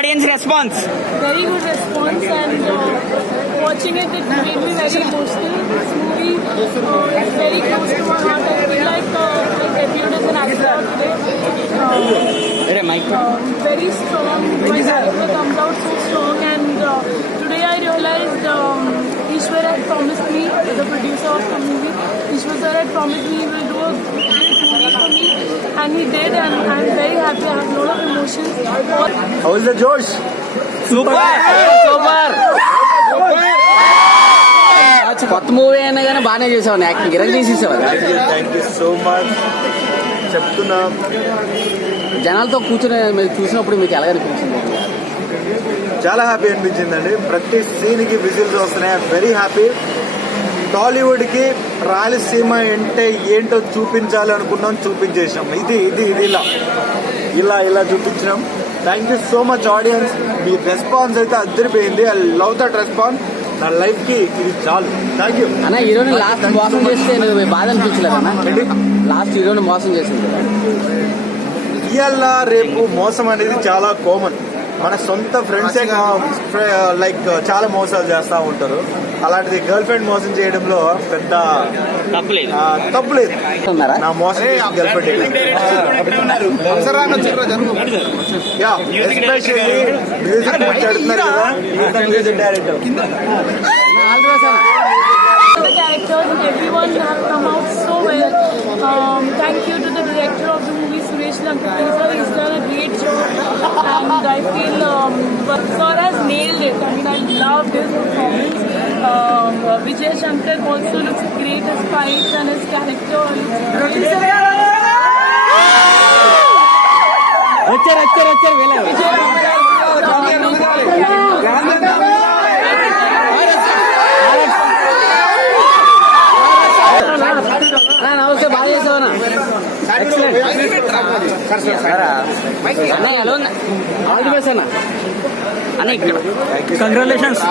audience response? Very good response, and watching it made me very emotional. This movie is very close to my heart. I feel like I debuted as an actor today. Very strong. My character comes out so strong, and today I realized Ishwar had promised me, the producer of the movie, Ishwar sir had promised me he will do a great movie for me, and he did, and I'm very happy. I have a lot of emotions. How is the Josh? Super. కొత్త movie అయినా కానీ బాగానే చేసావు, acting ఇరగ తీసేసావు. Thank you so much. చెప్తున్నా, జనాలతో కూర్చొని మీరు చూసినప్పుడు మీకు ఎలా అనిపించింది? చాలా హ్యాపీ అనిపించిందండి. ప్రతి సీన్కి విజిల్స్ వస్తున్నాయి. Very happy. టాలీవుడ్కి రాయలసీమ అంటే ఏంటో చూపించాలి అనుకున్నాం, చూపించేసాం. ఇది ఇది ఇది ఇలా చూపించినాం. Thank you so much audience. మీ రెస్పాన్స్ అయితే అద్దరిపోయింది. I love that response. నా లైఫ్కి ఇది చాలు. థ్యాంక్ యూ అన్న. హీరోని లాస్ట్ మోసం చేస్తే నువ్వు బాధ అనిపించలేదన్నా? లాస్ట్ హీరోని మోసం చేసింది ఇవాళ రేపు మోసం అనేది చాలా కామన్. మన సొంత ఫ్రెండ్సే లైక్ చాలా మోసాలు చేస్తూ ఉంటారు. అలాంటిది గర్ల్ ఫ్రెండ్ మోసం చేయడంలో పెద్ద తప్పులేదు. నా మోసం గర్ల్ ఫ్రెండ్ ఎస్పెషల్లీ మ్యూజిక్ మాట్లాడుతున్నారు కదా, music director. The characters and everyone have come out so well. Thank you to the director of the movie, Suresh Lankapesa. He's done a great job, and I feel Sir has nailed it. I mean, I loved his performance. Vijay Shankar also looks great as fights, and his character looks great. నమస్తే, బాగా చేసావనా? అన్నయ్య hello, all the best అన్న. Congrats.